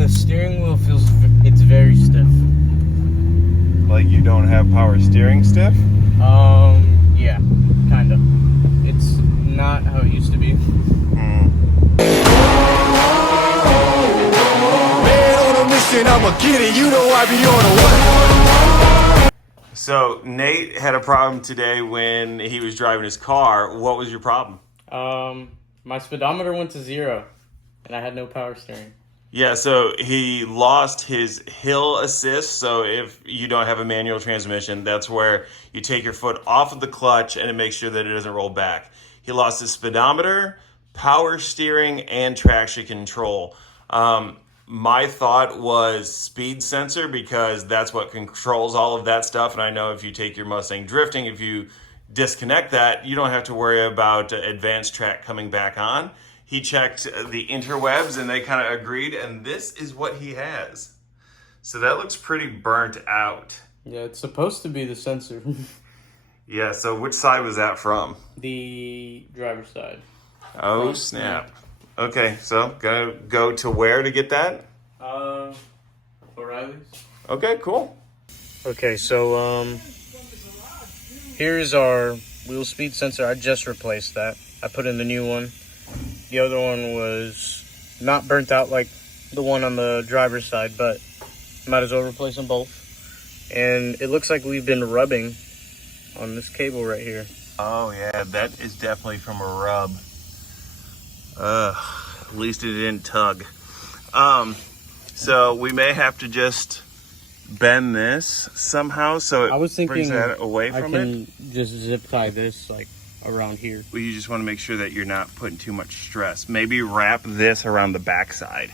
The steering wheel feels, it's very stiff. Like you don't have power steering stiff? Yeah, kind of. It's not how it used to be. Man on a mission, I'ma get it. You know I be on a what? So Nate had a problem today when he was driving his car. What was your problem? My speedometer went to 0, and I had no power steering. Yeah, so he lost his hill assist. So if you don't have a manual transmission, that's where you take your foot off of the clutch and it makes sure that it doesn't roll back. He lost his speedometer, power steering, and traction control. My thought was speed sensor because that's what controls all of that stuff. And I know if you take your Mustang drifting, if you disconnect that, you don't have to worry about advanced track coming back on. He checked the interwebs and they kind of agreed, and this is what he has. So that looks pretty burnt out. Yeah, it's supposed to be the sensor. Yeah, so which side was that from? The driver's side. Oh, snap. Okay, so gotta go to where to get that? O'Reilly's. Okay, cool. Okay, so here's our wheel speed sensor. I just replaced that. I put in the new one. The other one was not burnt out like the one on the driver's side, but might as well replace them both. And it looks like we've been rubbing on this cable right here. Oh yeah, that is definitely from a rub. At least it didn't tug. So we may have to just bend this somehow so it I was thinking brings that away from it. I can just zip tie this like around here. Well, you just want to make sure that you're not putting too much stress. Maybe wrap this around the backside.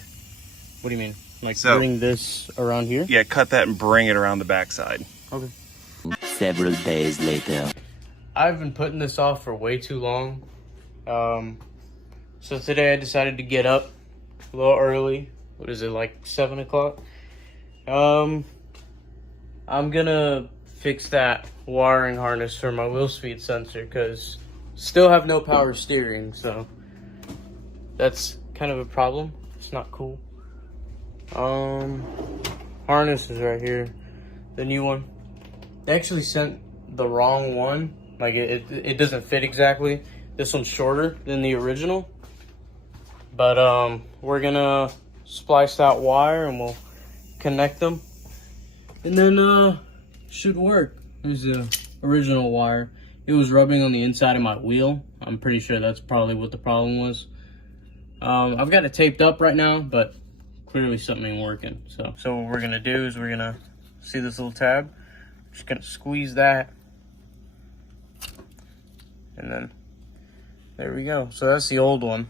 What do you mean? Like So, bring this around here? Yeah, cut that and bring it around the backside. Okay. Several days later. I've been putting this off for way too long. So today I decided to get up a little early. What is it, like 7 o'clock? I'm gonna fix that wiring harness for my wheel speed sensor because still have no power steering, so that's kind of a problem. It's not cool. Harness is right here, the new one. They actually sent the wrong one. Like it doesn't fit exactly. This one's shorter than the original. But we're gonna splice that wire and we'll connect them. And then should work. Here's the original wire. It was rubbing on the inside of my wheel. I'm pretty sure that's probably what the problem was. I've got it taped up right now, but clearly something ain't working. So what we're gonna do is we're gonna see this little tab. Just gonna squeeze that. And then there we go. So that's the old one.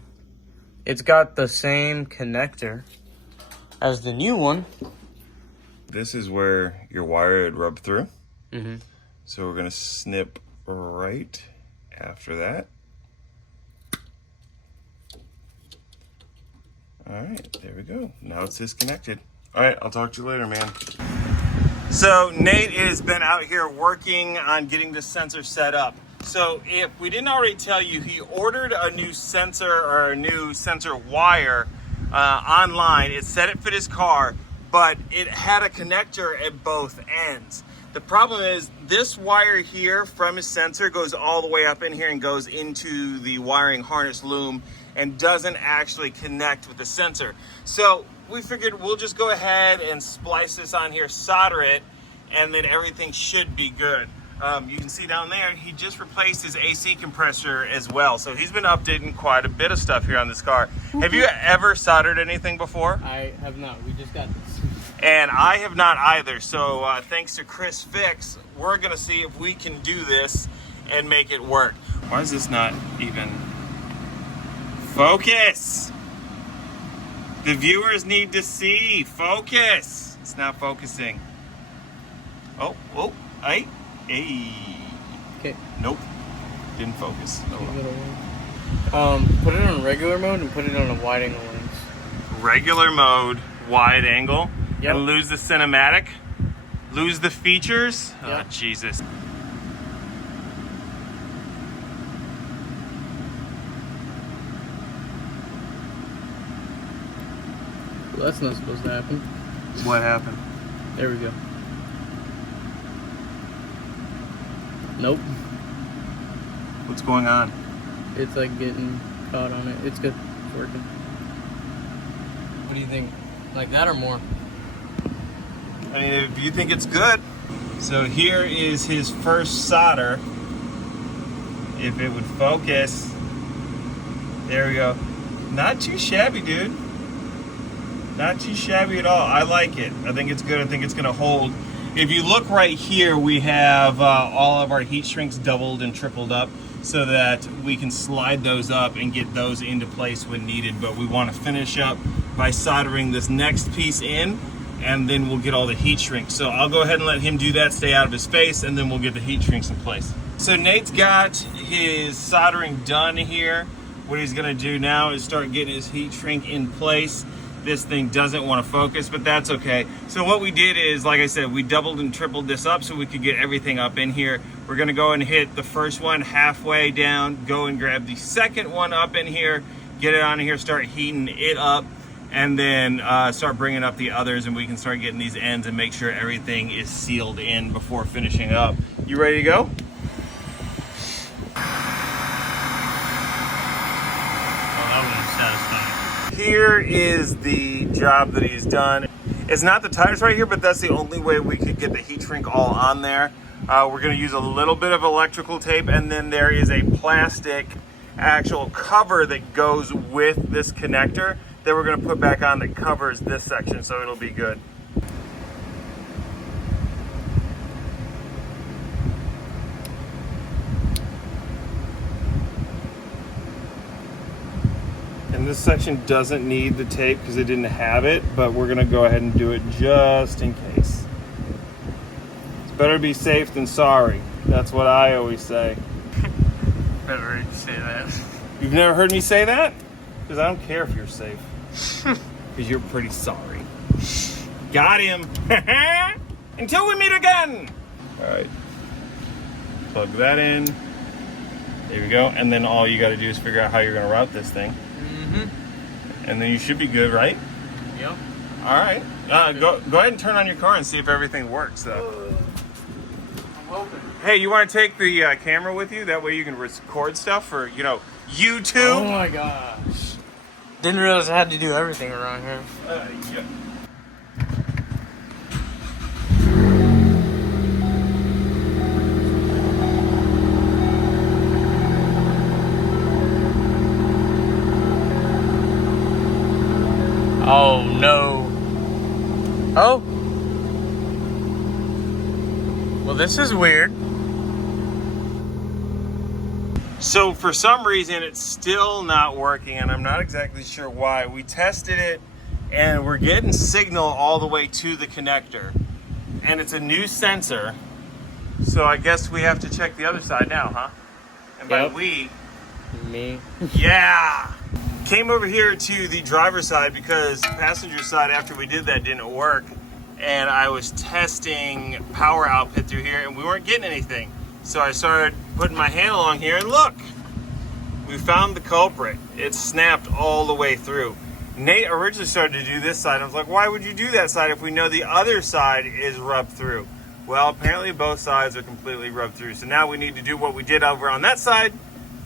It's got the same connector as the new one. This is where your wire would rub through. Mm-hmm. So we're gonna snip right after that. All right, there we go. Now it's disconnected. All right, I'll talk to you later, man. So Nate has been out here working on getting this sensor set up. So if we didn't already tell you, he ordered a new sensor or a new sensor wire online. It said it fit his car, but it had a connector at both ends. The problem is this wire here from his sensor goes all the way up in here and goes into the wiring harness loom and doesn't actually connect with the sensor. So we figured we'll just go ahead and splice this on here, solder it, and then everything should be good. You can see down there, he just replaced his AC compressor as well. So he's been updating quite a bit of stuff here on this car. Have you ever soldered anything before? I have not. We just got this. And I have not either. So thanks to Chris Fix, we're gonna see if we can do this and make it work. Why is this not even focus? The viewers need to see. Focus. It's not focusing. Oh, hey. Okay. Nope. Didn't focus. Put it on regular mode and put it on a wide angle lens. Regular mode, wide angle. Yep. And lose the cinematic. Lose the features. Yep. Oh, Jesus. Well, that's not supposed to happen. What happened? There we go. Nope. What's going on? It's like getting caught on it. It's good. It's working. What do you think? Like that or more? I mean, if you think it's good. So here is his first solder. If it would focus. There we go. Not too shabby, dude. Not too shabby at all. I like it. I think it's good. I think it's going to hold. If you look right here, we have all of our heat shrinks doubled and tripled up so that we can slide those up and get those into place when needed. But we want to finish up by soldering this next piece in, and then we'll get all the heat shrinks. So I'll go ahead and let him do that, stay out of his face, and then we'll get the heat shrinks in place. So Nate's got his soldering done here. What he's gonna do now is start getting his heat shrink in place. This thing doesn't want to focus, but that's okay. So what we did is, like I said, we doubled and tripled this up so we could get everything up in here. We're gonna go and hit the first one halfway down, go and grab the second one up in here, get it on here, start heating it up, and then start bringing up the others, and we can start getting these ends and make sure everything is sealed in before finishing up. You ready to go? Here is the job that he's done. It's not the tightest right here, but that's the only way we could get the heat shrink all on there. We're gonna use a little bit of electrical tape, and then there is a plastic actual cover that goes with this connector that we're gonna put back on that covers this section, so it'll be good. And this section doesn't need the tape because it didn't have it, but we're gonna go ahead and do it just in case. It's better to be safe than sorry. That's what I always say. Never heard you say that. You've never heard me say that? Because I don't care if you're safe. Because you're pretty sorry. Got him. Until we meet again. All right. Plug that in. There we go. And then all you got to do is figure out how you're going to route this thing. And then you should be good, right? Yep. All right. Go ahead and turn on your car and see if everything works, though. I'm hoping. Hey, you want to take the camera with you? That way you can record stuff for, YouTube. Oh my gosh. Didn't realize I had to do everything around here. Yeah. Oh no. Oh. Well, this is weird. So for some reason it's still not working, and I'm not exactly sure why. We tested it and we're getting signal all the way to the connector, and it's a new sensor, so I guess we have to check the other side now, huh? And by Yep. we, Me. yeah. Came over here to the driver's side because passenger side, after we did that, didn't work, and I was testing power output through here and we weren't getting anything. So I started putting my hand along here, and look, we found the culprit. It snapped all the way through. Nate originally started to do this side. I was like, why would you do that side if we know the other side is rubbed through? Well, apparently both sides are completely rubbed through. So now we need to do what we did over on that side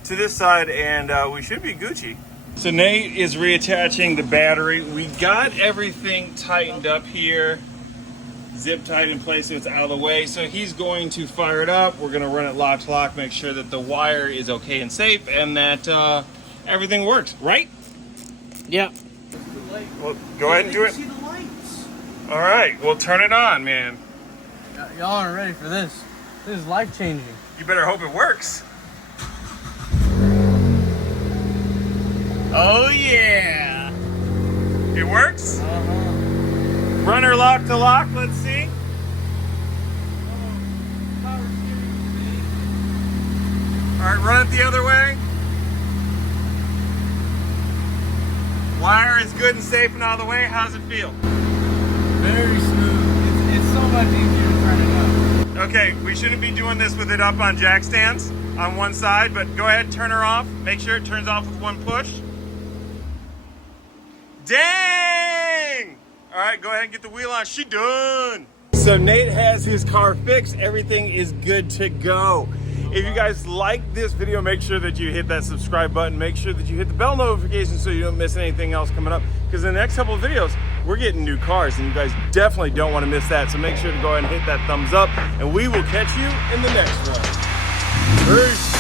to this side, and we should be Gucci. So Nate is reattaching the battery. We got everything tightened up here, zip tied in place so it's out of the way. So he's going to fire it up. We're going to run it lock to lock, make sure that the wire is okay and safe, and that everything works, right? Yep. Well, go ahead and do it. See the lights. All right, we'll turn it on, man. Y'all aren't ready for this. This is life changing. You better hope it works. Oh yeah. It works? Uh-huh. Runner lock to lock, let's see. All right, run it the other way. Wire is good and safe and all the way. How's it feel? Very smooth. It's so much easier to turn it up. Okay, we shouldn't be doing this with it up on jack stands on one side, but go ahead, turn her off. Make sure it turns off with one push. Dang! All right, go ahead and get the wheel on. She done. So Nate has his car fixed. Everything is good to go. If you guys like this video, make sure that you hit that subscribe button. Make sure that you hit the bell notification so you don't miss anything else coming up. Because in the next couple of videos, we're getting new cars, and you guys definitely don't want to miss that. So make sure to go ahead and hit that thumbs up, and we will catch you in the next one. Peace.